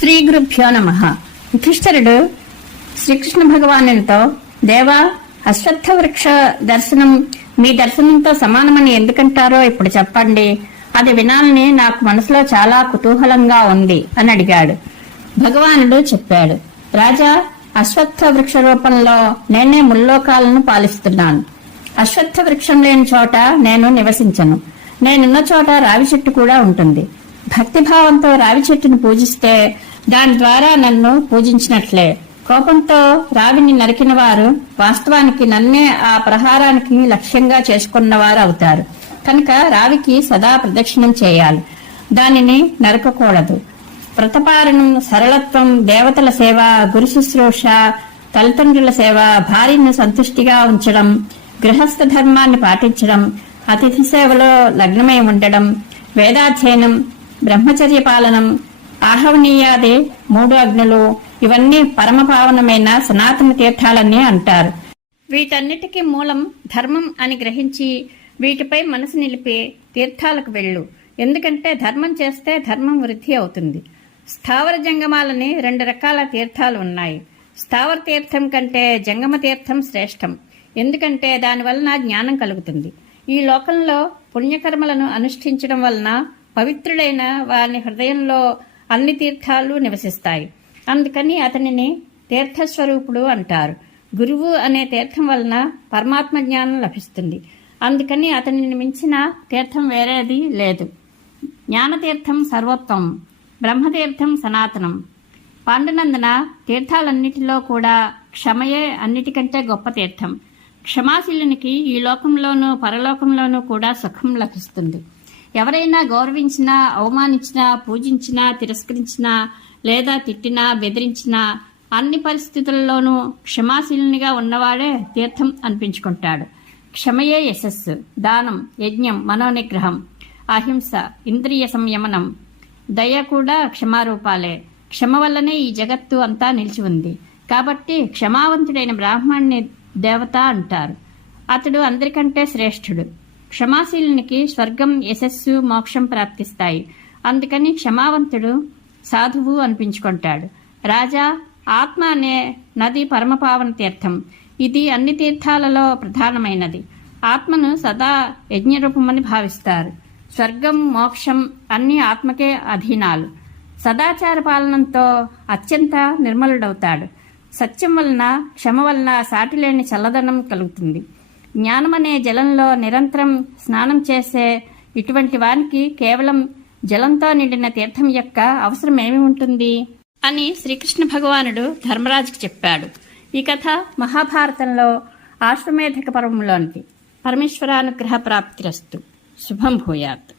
శ్రీ గురుభ్యో నమః. యుధిష్ఠిరుడు శ్రీకృష్ణ భగవానునితో, దేవా, అశ్వత్థ వృక్ష దర్శనం మీ దర్శనంతో సమానమని ఎందుకంటారో ఇప్పుడు చెప్పండి. అది వినాలని నాకు మనసులో చాలా కుతూహలంగా ఉంది అని అడిగాడు. భగవానుడు చెప్పాడు, రాజా, అశ్వత్థ వృక్ష రూపంలో నేనే ముల్లోకాలను పాలిస్తున్నాను. అశ్వత్థ వృక్షం లేని చోట నేను నివసించను. నేనున్న చోట రావి చెట్టు కూడా ఉంటుంది. భక్తిభావంతో రావి చెట్టును పూజిస్తే దాని ద్వారా నన్ను పూజించినట్లే. కోపంతో రావిని నరికిన వారు వాస్తవానికి నన్నే ఆ ప్రహారానికి లక్ష్యంగా చేసుకున్నవారు అవుతారు. కనుక రావికి సదా ప్రదక్షిణం చేయాలి, దానిని నరకకూడదు. వ్రతపారణం, సరళత్వం, దేవతల సేవ, గురు శుశ్రూష, తల్లిదండ్రుల సేవ, భార్యను సంతుష్టిగా ఉంచడం, గృహస్థ ధర్మాన్ని పాటించడం, అతిథి సేవలో లగ్నమై ఉండడం, వేదాధ్యయనం, బ్రహ్మచర్య పాలనం, ఆహవనీయాది 3 అగ్నులు, ఇవన్నీ పరమపావనమైన సనాతన తీర్థాలని అంటారు. వీటన్నిటికీ మూలం ధర్మం అని గ్రహించి వీటిపై మనసు నిలిపి తీర్థాలకు వెళ్ళు. ఎందుకంటే ధర్మం చేస్తే ధర్మం వృద్ధి అవుతుంది. స్థావర జంగమాలని 2 రకాల తీర్థాలు ఉన్నాయి. స్థావర తీర్థం కంటే జంగమ తీర్థం శ్రేష్టం. ఎందుకంటే దానివలన జ్ఞానం కలుగుతుంది. ఈ లోకంలో పుణ్యకర్మలను అనుష్ఠించడం వలన పవిత్రుడైన వారి హృదయంలో అన్ని తీర్థాలు నివసిస్తాయి. అందుకని అతనిని తీర్థస్వరూపుడు అంటారు. గురువు అనే తీర్థం వలన పరమాత్మ జ్ఞానం లభిస్తుంది. అందుకని అతనిని మించిన తీర్థం వేరేది లేదు. జ్ఞానతీర్థం సర్వోత్తమం, బ్రహ్మతీర్థం సనాతనం. పాండునందన, తీర్థాలన్నిటిలో కూడా క్షమయే అన్నిటికంటే గొప్ప తీర్థం. క్షమాశీలునికి ఈ లోకంలోనూ పరలోకంలోనూ కూడా సుఖం లభిస్తుంది. ఎవరైనా గౌరవించినా, అవమానించినా, పూజించినా, తిరస్కరించినా, లేదా తిట్టినా, బెదిరించినా అన్ని పరిస్థితుల్లోనూ క్షమాశీలునిగా ఉన్నవాడే తీర్థం అనిపించుకుంటాడు. క్షమయే యశస్సు, దానం, యజ్ఞం, మనోనిగ్రహం, అహింస, ఇంద్రియ సంయమనం, దయ కూడా క్షమారూపాలే. క్షమ వల్లనే ఈ జగత్తు అంతా నిలిచి ఉంది. కాబట్టి క్షమావంతుడైన బ్రాహ్మణ్ణి దేవత అంటారు. అతడు అందరికంటే శ్రేష్ఠుడు. క్షమాశీలునికి స్వర్గం, యశస్సు, మోక్షం ప్రాప్తిస్తాయి. అందుకని క్షమావంతుడు సాధువు అనిపించుకుంటాడు. రాజా, ఆత్మ అనే నది పరమపావన తీర్థం. ఇది అన్ని తీర్థాలలో ప్రధానమైనది. ఆత్మను సదా యజ్ఞరూపమని భావిస్తారు. స్వర్గం, మోక్షం అన్ని ఆత్మకే అధీనాలు. సదాచార పాలనంతో అత్యంత నిర్మలుడవుతాడు. సత్యం వలన, క్షమ వలన సాటిలేని చల్లదనం కలుగుతుంది. జ్ఞానమనే జలంలో నిరంతరం స్నానం చేసే ఇటువంటి వానికి కేవలం జలంతో నిండిన తీర్థం యొక్క అవసరం ఏమి ఉంటుంది అని శ్రీకృష్ణ భగవానుడు ధర్మరాజుకు చెప్పాడు. ఈ కథ మహాభారతంలో ఆశ్వమేధక పర్వంలోనిది. పరమేశ్వరానుగ్రహ ప్రాప్తిరస్తు. శుభం భూయాత్.